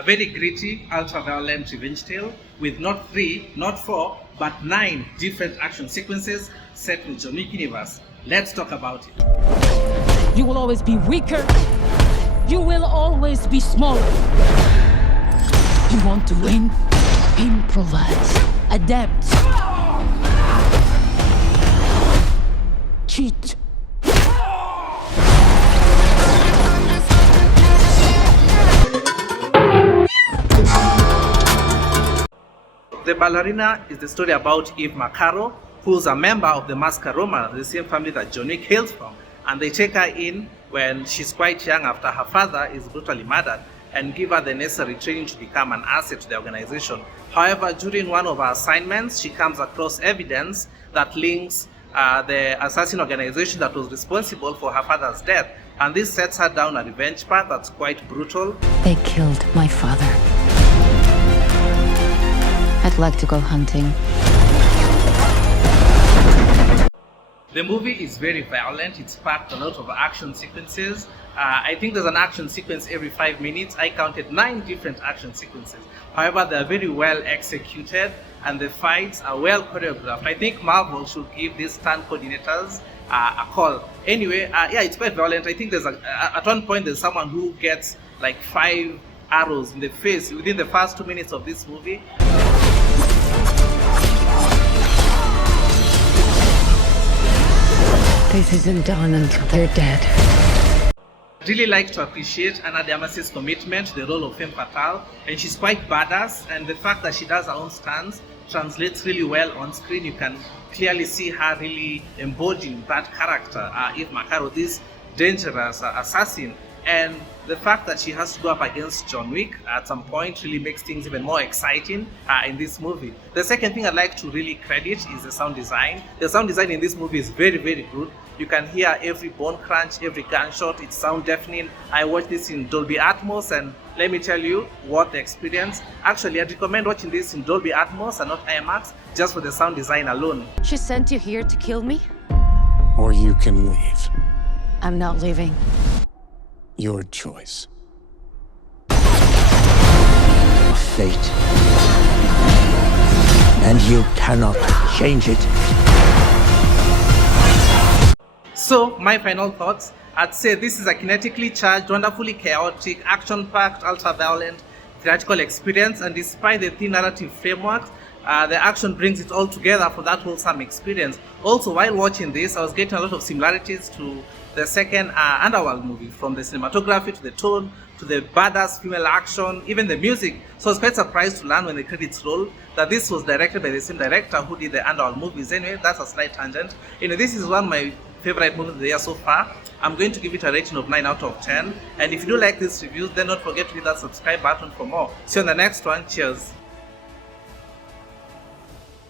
A very gritty, ultra-violent revenge tale with not 3, not 4, but 9 different action sequences set in the John Wick universe. Let's talk about it. You will always be weaker. You will always be smaller. You want to win? Improvise. Adapt. Cheat. The Ballerina is the story about Eve Macaro, who's a member of the Mascaroma, the same family that John Wick hails from. And they take her in when she's quite young after her father is brutally murdered and give her the necessary training to become an asset to the organization. However, during one of her assignments, she comes across evidence that links the assassin organization that was responsible for her father's death. And this sets her down a revenge path that's quite brutal. They killed my father. I'd like to go hunting. The movie is very violent. It's packed a lot of action sequences. I think there's an action sequence every 5 minutes. I counted 9 different action sequences. However, they're very well executed and the fights are well choreographed. I think Marvel should give these stunt coordinators a call. Anyway, yeah, it's quite violent. I think there's at one point there's someone who gets like 5 arrows in the face within the first 2 minutes of this movie. This isn't done until they're dead. I'd really like to appreciate Ana de Armas' commitment to the role of Femme Fatale, and she's quite badass, and the fact that she does her own stunts translates really well on screen. You can clearly see her really embodying that character, Eve Macaro, this dangerous assassin. And the fact that she has to go up against John Wick at some point really makes things even more exciting in this movie. The second thing I'd like to really credit is the sound design. The sound design in this movie is very, very good. You can hear every bone crunch, every gunshot. It's sound deafening. I watched this in Dolby Atmos, and let me tell you what the experience. Actually, I'd recommend watching this in Dolby Atmos and not IMAX just for the sound design alone. She sent you here to kill me? Or you can leave. I'm not leaving. Your choice. Fate. And you cannot change it. So, my final thoughts, I'd say this is a kinetically charged, wonderfully chaotic, action-packed, ultra-violent, theatrical experience, and despite the thin narrative framework, the action brings it all together for that wholesome experience. Also, while watching this, I was getting a lot of similarities to the second Underworld movie, from the cinematography to the tone to the badass female action, even the music. So I was quite surprised to learn when the credits roll that this was directed by the same director who did the Underworld movies. Anyway, that's a slight tangent. This is one of my favorite movies of the year so far. I'm going to give it a rating of 9 out of 10. And if you do like these reviews, then don't forget to hit that subscribe button for more. See you on the next one. Cheers.